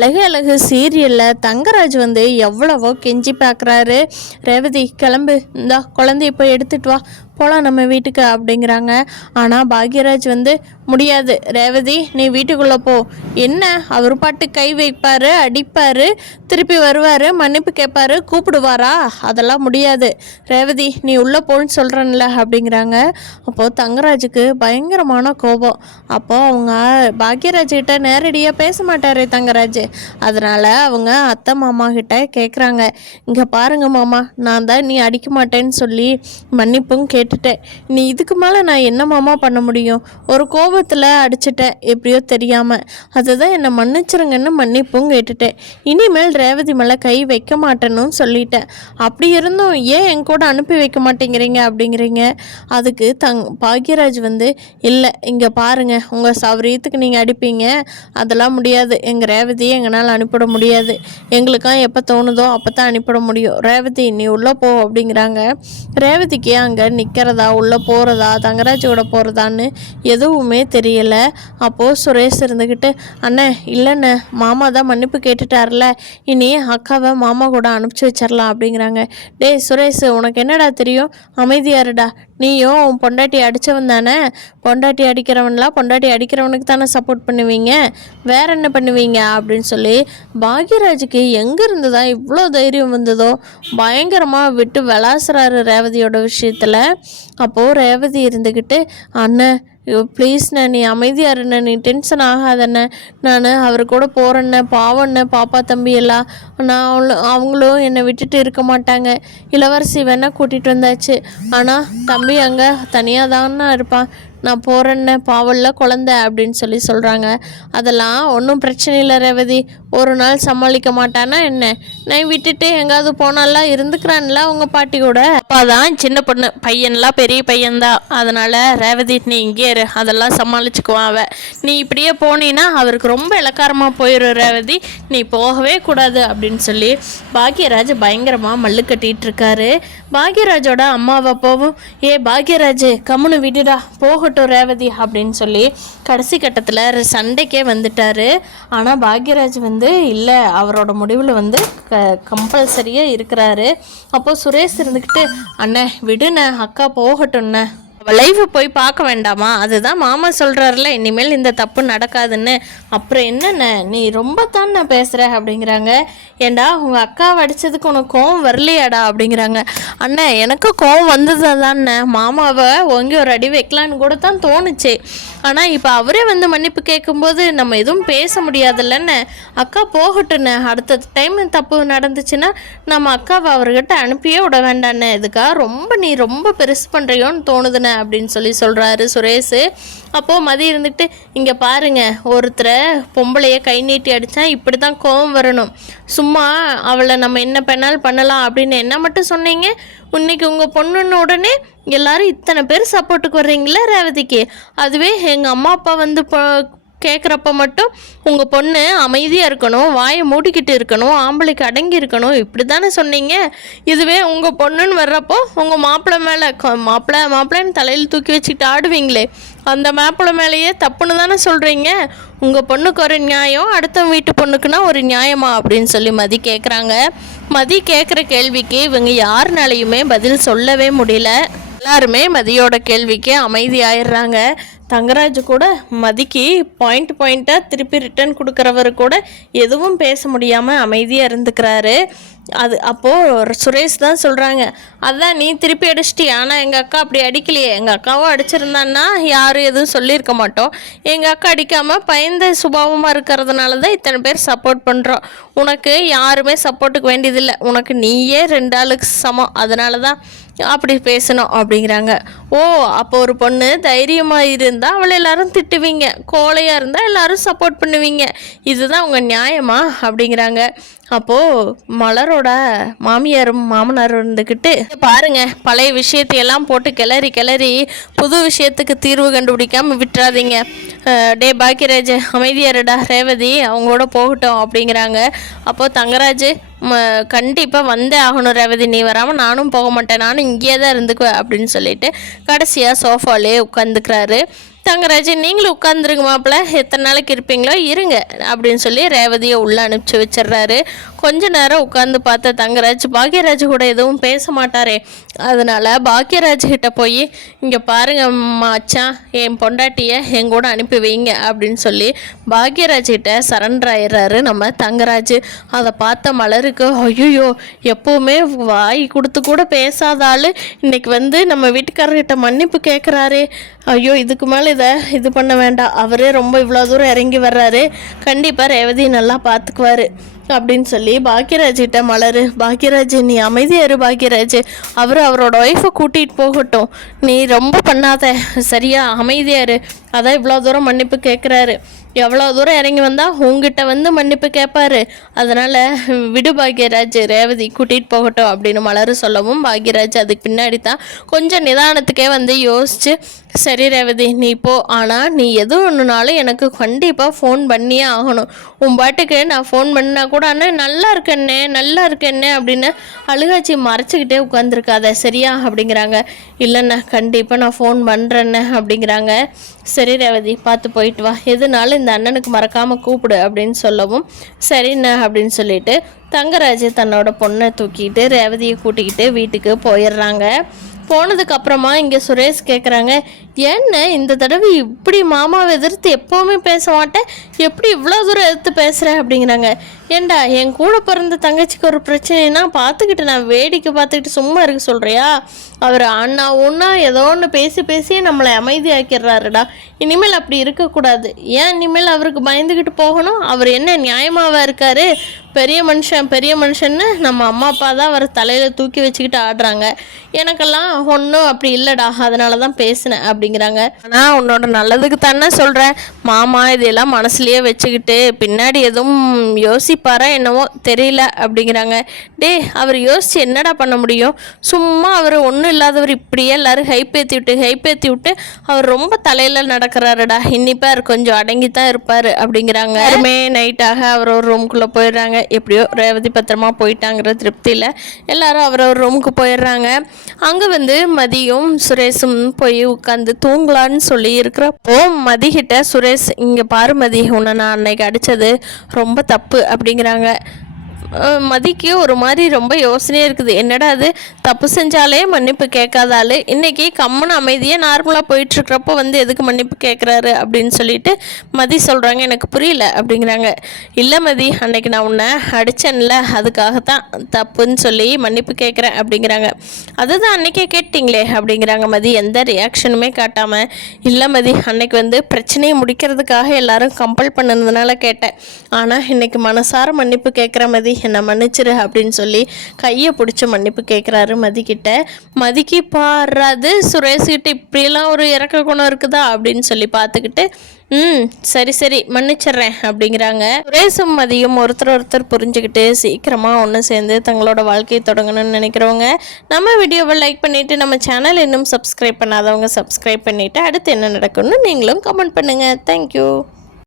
அழகு அழகு சீரியலில் தங்கராஜ் வந்து எவ்வளவோ கெஞ்சி பார்க்குறாரு. ரேவதி கிளம்பு, இந்தா குழந்தைய போய் எடுத்துட்டு வா, போகலாம் நம்ம வீட்டுக்கு அப்படிங்கிறாங்க. ஆனால் பாக்யராஜ் வந்து முடியாது, ரேவதி நீ வீட்டுக்குள்ளே போ. என்ன அவர் பாட்டு கை வைப்பார், அடிப்பார், திருப்பி வருவார், மன்னிப்பு கேட்பாரு, கூப்பிடுவாரா? அதெல்லாம் முடியாது. ரேவதி நீ உள்ளே போன்னு சொல்கிறேன்ல அப்படிங்கிறாங்க. அப்போது தங்கராஜுக்கு பயங்கரமான கோபம். அப்போது அவங்க பாக்யராஜ்கிட்ட நேரடியாக பேச மாட்டார் தங்கராஜ். அதனால் அவங்க அத்தை மாமா கிட்ட கேட்குறாங்க, இங்கே பாருங்க மாமா, நான் தான் நீ அடிக்க மாட்டேன்னு சொல்லி மன்னிப்பும் கேட்டுட்டேன். நீ இதுக்கு மேலே நான் என்ன மாமா பண்ண முடியும்? ஒரு கோபத்தில் அடிச்சிட்டேன் எப்படியோ தெரியாமல், அதுதான் என்னை மன்னிச்சிருங்கன்னு மன்னிப்பும் கேட்டுட்டேன். இனிமேல் ரேவதி மேலே கை வைக்க மாட்டேன்னு சொல்லிட்டேன். அப்படி இருந்தும் ஏன் என் கூட அனுப்பி வைக்க மாட்டேங்கிறீங்க அப்படிங்கிறீங்க. அதுக்கு பாக்யராஜ் வந்து இல்லை, இங்கே பாருங்கள், உங்கள் சௌரியத்துக்கு நீங்கள் அடிப்பீங்க, அதெல்லாம் முடியாது. எங்கள் ரேவதியை எங்களால் அனுப்பிட முடியாது. எங்களுக்கும் எப்போ தோணுதோ அப்போ தான் அனுப்பிட முடியும். ரேவதி நீ உள்ளே போ அப்படிங்கிறாங்க. ரேவதிக்கு அங்கே நிற்கிறதா, உள்ளே போகிறதா, தங்கராஜோட போகிறதான்னு எதுவுமே தெரியல. அப்போது சுரேஷ் இருந்துக்கிட்டு, அண்ணே இல்லைண்ணே, மாமா தான் மன்னிப்பு கேட்டுட்டார்ல, இனி அக்காவை மாமா கூட அனுப்பிச்சி வச்சிடலாம் அப்படிங்கிறாங்க. டேய் சுரேஷ், உனக்கு என்னடா தெரியும், அமைதியாருடா. நீயும் உன் பொண்டாட்டி அடித்தவன் தானே. பொண்டாட்டி அடிக்கிறவன்லாம் பொண்டாட்டி அடிக்கிறவனுக்கு தானே சப்போர்ட் பண்ணுவீங்க, வேற என்ன பண்ணுவீங்க அப்படின்னு சொல்லி பாக்யராஜுக்கு எங்கேருந்து தான் இவ்வளோ தைரியம் வந்ததோ பயங்கரமாக விட்டு விளாசுறாரு ரேவதியோட விஷயத்தில். அப்போது ரேவதி இருந்துக்கிட்டு, அண்ணன் ப்ளீஸ்ண்ணே நீ அமைதியாக இருண்ணே, நீ டென்ஷன் ஆகாதண்ணே, நான் அவர் கூட போகிறேண்ணே, பாவண்ணே, பாப்பா தம்பி எல்லாம், அவங்களும் என்னை விட்டுட்டு இருக்க மாட்டாங்க. இளவரசி வேணால் கூட்டிகிட்டு வந்தாச்சு, ஆனால் தம்பி அங்கே தனியாக தானே இருப்பான், நான் போகிறேன்னு பாவல்ல குழந்தை அப்படின்னு சொல்லி சொல்கிறாங்க. அதெல்லாம் ஒன்றும் பிரச்சனை இல்லை ரேவதி, ஒரு நாள் சமாளிக்க மாட்டானா என்ன? நான் விட்டுட்டு எங்காவது போனாலாம் இருந்துக்கிறான்ல உங்கள் பாட்டி கூட. அப்பா தான் சின்ன பொண்ணு, பையன்லாம் பெரிய பையன்தான். அதனால் ரேவதி நீ இங்கே இரு, அதெல்லாம் சமாளிச்சுக்குவான் அவன். நீ இப்படியே போனீன்னா அவருக்கு ரொம்ப இலக்காரமாக போயிடும் ரேவதி, நீ போகவே கூடாது அப்படின்னு சொல்லி பாக்யராஜ் பயங்கரமாக மல்லு கட்டிகிட்டு இருக்காரு. பாக்யராஜோட அம்மாவை போவும், ஏ பாக்யராஜ் கம்முன்னு விடுடா, போகட்டும் ரேவதி அப்படின்னு சொல்லி கடைசி கட்டத்தில் சண்டைக்கே வந்துட்டாரு. ஆனால் பாக்யராஜ் வந்து இல்லை, அவரோட முடிவில் வந்து கம்பல்சரியாக இருக்கிறாரு. அப்போது சுரேஷ் இருந்துக்கிட்டு, அண்ணே விடுண்ணே, அக்கா போகட்டும்ண்ணே, லைஃபை போய் பார்க்க வேண்டாமா? அதுதான் மாமா சொல்கிறாருல, இனிமேல் இந்த தப்பு நடக்காதுன்னு. அப்புறம் என்னென்ன நீ ரொம்ப தான் நான் பேசுகிறேன் அப்படிங்கிறாங்க. ஏண்டா உங்கள் அக்காவை அடித்ததுக்கு உனக்கு கோவம் வரலையாடா அப்படிங்கிறாங்க. அண்ணே எனக்கு கோவம் வந்தது தானே, மாமாவை ஒங்கி ஒரு அடி வைக்கலான்னு கூட தான் தோணுச்சு. ஆனால் இப்போ அவரே வந்து மன்னிப்பு கேட்கும்போது நம்ம எதுவும் பேச முடியாதுல்லண்ணே. அக்கா போகட்டுண்ணே, அடுத்த டைம் தப்பு நடந்துச்சுன்னா நம்ம அக்காவை அவர்கிட்ட அனுப்பியே விட வேண்டாண்ணே, இதுக்காக நீ ரொம்ப பெருசு பண்ணுறியோன்னு தோணுதுண்ணே அப்படின்னு சொல்லி சொல்கிறாரு சுரேஷ். அப்போது மதி இருந்துட்டு, இங்கே பாருங்க, ஒருத்தரை பொம்பளைய கை நீட்டி அடித்தா இப்படி தான் கோவம் வரணும். சும்மா அவளை நம்ம என்ன பண்ணலாம் அப்படின்னு என்ன மட்டும் சொன்னீங்க. இன்னைக்கு உங்கள் பொண்ணுன்னு உடனே எல்லாரும் இத்தனை பேர் சப்போர்ட்டுக்கு வர்றீங்களே ரேவதிக்கு. அதுவே எங்கள் அம்மா அப்பா வந்து கேட்குறப்ப மட்டும் உங்கள் பொண்ணு அமைதியாக இருக்கணும், வாயை மூடிக்கிட்டு இருக்கணும், ஆம்பளைக்கு அடங்கி இருக்கணும், இப்படி தானே சொன்னீங்க. இதுவே உங்கள் பொண்ணுன்னு வர்றப்போ உங்கள் மாப்பிள்ளை மேலே மாப்பிள்ளைன்னு தலையில் தூக்கி வச்சுக்கிட்டு ஆடுவீங்களே, அந்த மாப்பிள்ளை மேலேயே தப்புன்னு தானே சொல்கிறீங்க. உங்கள் பொண்ணுக்கு ஒரு நியாயம், அடுத்த வீட்டு பொண்ணுக்குன்னா ஒரு நியாயமா அப்படின்னு சொல்லி மதி கேட்குறாங்க. மதி கேட்குற கேள்விக்கு இவங்க யாருனாலையுமே பதில் சொல்லவே முடியல. எல்லாருமே மதியோட கேள்விக்கு அமைதி ஆயிடுறாங்க. தங்கராஜ் கூட மதிக்கு பாயிண்ட்டாக திருப்பி ரிட்டர்ன் கொடுக்குறவர் கூட எதுவும் பேச முடியாமல் அமைதியாக இருந்துக்கிறாரு. அது அப்போது சுரேஷ் தான் சொல்கிறாங்க, அதான் நீ திருப்பி அடிச்சிட்டியா, ஆனால் எங்கள் அக்கா அப்படி அடிக்கலையே, எங்கள் அக்காவும் அடிச்சிருந்தான்னா யாரும் எதுவும் சொல்லியிருக்க மாட்டோம். எங்கள் அக்கா அடிக்காமல் பயந்த சுபாவமாக இருக்கிறதுனால தான் இத்தனை பேர் சப்போர்ட் பண்ணுறோம். உனக்கு யாருமே சப்போர்ட்டுக்கு வேண்டியதில்லை, உனக்கு நீயே 2 ஆளுக்கு சமம், அதனால தான் அப்படி பேசணும் அப்படிங்கிறாங்க. ஓ அப்போ ஒரு பொண்ணு தைரியமாக இருந்தால் அவளை எல்லாரும் திட்டுவீங்க, கோழையாக இருந்தால் எல்லாரும் சப்போர்ட் பண்ணுவீங்க, இதுதான் உங்கள் நியாயமா அப்படிங்கிறாங்க. அப்போது மலரோட மாமியாரும் மாமனாரும் இருந்துக்கிட்டு, பாருங்க பழைய விஷயத்தையெல்லாம் போட்டு கிளறி புது விஷயத்துக்கு தீர்வு கண்டுபிடிக்காமல் விட்டுறாதீங்க. டே பாக்யராஜ் அமைதியாருடா, ரேவதி அவங்களோட போகட்டும் அப்படிங்கிறாங்க. அப்போது தங்கராஜ் கண்டிப்பாக வந்தே ஆகணும் ரேவதி, நீ வராமல் நானும் போக மாட்டேன், நானும் இங்கேயே தான் இருந்துக்குவேன் அப்படின்னு சொல்லிட்டு கடைசியாக சோஃபாலே உட்காந்துக்கிறாரு. தங்கராஜ் நீங்களும் உட்காந்துருங்க மாப்பிள்ள, எத்தனை நாளைக்கு இருப்பீங்களோ இருங்க அப்படின்னு சொல்லி ரேவதியை உள்ளே அனுப்பிச்சி வச்சிடுறாரு. கொஞ்ச நேரம் உட்காந்து பார்த்த தங்கராஜ் பாக்யராஜ் கூட எதுவும் பேச மாட்டாரே, அதனால் பாக்யராஜ் கிட்ட போய் இங்கே பாருங்க மச்சான், என் பொண்டாட்டியை என் கூட அனுப்பி வைங்க அப்படின்னு சொல்லி பாக்யராஜ் கிட்ட சரண்டர் ஆயிடுறாரு நம்ம தங்கராஜ். அதை பார்த்த மலருக்கு ஐயோ, எப்போவுமே வாய் கொடுத்து கூட பேசாத ஆள் இன்னைக்கு நம்ம வீட்டுக்காரர்கிட்ட மன்னிப்பு கேட்குறாரே, ஐயோ இதுக்கு மேலே இதை இது பண்ண வேண்டாம், அவரே ரொம்ப இவ்வளோ தூரம் இறங்கி வர்றாரு, கண்டிப்பாக ரேவதி நல்லா பார்த்துக்குவார் அப்படின்னு சொல்லி பாக்யராஜ்கிட்ட மலர், பாக்யராஜ் நீ அமைதியாக இரு பாக்யராஜ், அவரோட ஒய்ஃபை கூட்டிகிட்டு போகட்டும், நீ ரொம்ப பண்ணாத சரியா, அமைதியாக இரு, அதான் இவ்வளோ தூரம் மன்னிப்பு கேட்குறாரு, எவ்வளோ தூரம் இறங்கி வந்தால் உங்ககிட்ட மன்னிப்பு கேட்பாரு, அதனால் விடு பாக்யராஜ், ரேவதி கூட்டிகிட்டு போகட்டும் அப்படின்னு மலர் சொல்லவும் பாக்யராஜ் அதுக்கு பின்னாடி தான் கொஞ்சம் நிதானத்துக்கே யோசிச்சு சரி ரேவதி நீ போ, ஆனால் நீ எது ஒன்றுனாலும் எனக்கு கண்டிப்பாக ஃபோன் பண்ணியே ஆகணும், உன் பாட்டுக்கு நான் ஃபோன் பண்ணினா கூட அண்ணே நல்லா இருக்கேன்னே அப்படின்னு அழுகாச்சி மறைச்சிக்கிட்டே உட்காந்துருக்காத சரியா அப்படிங்கிறாங்க. இல்லைண்ணா கண்டிப்பாக நான் ஃபோன் பண்ணுறேண்ணே அப்படிங்கிறாங்க. சரி ரேவதி பார்த்து போயிட்டு வா, எதுனாலும் இந்த அண்ணனுக்கு மறக்காமல் கூப்பிடு அப்படின்னு சொல்லவும் சரிண்ணா அப்படின்னு சொல்லிட்டு தங்கராஜ் தன்னோட பொண்ணை தூக்கிட்டு ரேவதியை கூட்டிக்கிட்டு வீட்டுக்கு போயிடுறாங்க. போனதுக்கப்புறமா இங்கே சுரேஷ் கேட்குறாங்க, என்ன இந்த தடவை இப்படி மாமாவை எதிர்த்து எப்போவுமே பேச மாட்டேன், எப்படி இவ்வளோ தூரம் எதிர்த்து பேசுகிறேன் அப்படிங்கிறாங்க. ஏண்டா என் கூட பிறந்த தங்கச்சிக்கு ஒரு பிரச்சனைனா பார்த்துக்கிட்டு நான் வேடிக்கை பார்த்துக்கிட்டு சும்மா இருக்க சொல்கிறியா, அவர் அண்ணா ஒன்றா ஏதோ ஒன்று பேசியே நம்மளை அமைதியாக்கிடுறாருடா, இனிமேல் அப்படி இருக்கக்கூடாது, ஏன் இனிமேல் அவருக்கு பயந்துக்கிட்டு போகணும், அவர் என்ன நியாயமாகவா இருக்கார், பெரிய மனுஷன்னு நம்ம அம்மா அப்பா தான் அவரை தலையில் தூக்கி வச்சுக்கிட்டு ஆடுறாங்க, எனக்கெல்லாம் ஒன்றும் அப்படி இல்லைடா, அதனால தான் பேசினேன் அப்படிங்கிறாங்க. ஆனால் உன்னோட நல்லதுக்கு தானே சொல்கிறேன், மாமா இதெல்லாம் மனசுலையே வச்சுக்கிட்டு பின்னாடி எதுவும் யோசிப்பாரா என்னவோ தெரியல அப்படிங்கிறாங்க. டே அவர் யோசிச்சு என்னடா பண்ண முடியும், சும்மா அவர் ஒன்றும் இல்லாதவர் இப்படியே எல்லோரும் ஹைப்பேற்றி விட்டு அவர் ரொம்ப தலையில் நடக்கிறாருடா, இன்னிப்பார் கொஞ்சம் அடங்கி தான் இருப்பார் அப்படிங்கிறாங்க. யாருமே நைட்டாக அவர் ஒரு ரூமுக்குள்ளே போயிடுறாங்க. எப்படியோ ரேவதி பத்திரமா போயிட்டாங்கிற திருப்தியில் எல்லாரும் அவர் ரூமுக்கு போயிடுறாங்க. அங்கே மதியும் சுரேஷும் போய் உட்காந்து தூங்கலான்னு சொல்லி இருக்கிறப்போ மதிக்கிட்ட சுரேஷ், இங்கே பாரு மதி, உன்னை நான் அன்னைக்கு அடித்தது ரொம்ப தப்பு அப்படிங்கிறாங்க. மதிக்கு ஒரு மாதிரி ரொம்ப யோசனையாக இருக்குது, என்னடா அது தப்பு செஞ்சாலே மன்னிப்பு கேட்காதாள், இன்றைக்கி கம்மன் அமைதியாக நார்மலாக போயிட்டுருக்கிறப்போ எதுக்கு மன்னிப்பு கேட்குறாரு அப்படின்னு சொல்லிட்டு மதி சொல்கிறாங்க. எனக்கு புரியல அப்படிங்கிறாங்க. இல்லை மதி, அன்னைக்கு நான் உன்னை அடித்தேன்ல அதுக்காகத்தான் தப்புன்னு சொல்லி மன்னிப்பு கேட்குறேன் அப்படிங்கிறாங்க. அதுதான் அன்றைக்கே கேட்டிங்களே அப்படிங்கிறாங்க மதி எந்த ரியாக்ஷனுமே காட்டாமல். இல்லை மதி, அன்னைக்கு பிரச்சனையை முடிக்கிறதுக்காக எல்லாரும் கம்பல் பண்ணதுனால கேட்டேன், ஆனால் இன்றைக்கி மனசார மன்னிப்பு கேட்குற மதி, என்னை மன்னிச்சிரு அப்படின்னு சொல்லி கையை பிடிச்சி மன்னிப்பு கேட்குறாரு மதிக்கிட்ட. மதிக்கு பாடுறாது சுரேஷ்கிட்ட இப்படியெல்லாம் ஒரு இறக்க குணம் இருக்குதா அப்படின்னு சொல்லி பார்த்துக்கிட்டு சரி மன்னிச்சிட்றேன் அப்படிங்கிறாங்க. சுரேஷும் மதியும் ஒருத்தர் புரிஞ்சுக்கிட்டு சீக்கிரமாக ஒன்று சேர்ந்து தங்களோட வாழ்க்கையை தொடங்கணும்னு நினைக்கிறவங்க நம்ம வீடியோவை லைக் பண்ணிவிட்டு நம்ம சேனல் இன்னும் சப்ஸ்கிரைப் பண்ணாதவங்க சப்ஸ்கிரைப் பண்ணிவிட்டு அடுத்து என்ன நடக்கும்னு நீங்களும் கமெண்ட் பண்ணுங்கள். தேங்க்யூ.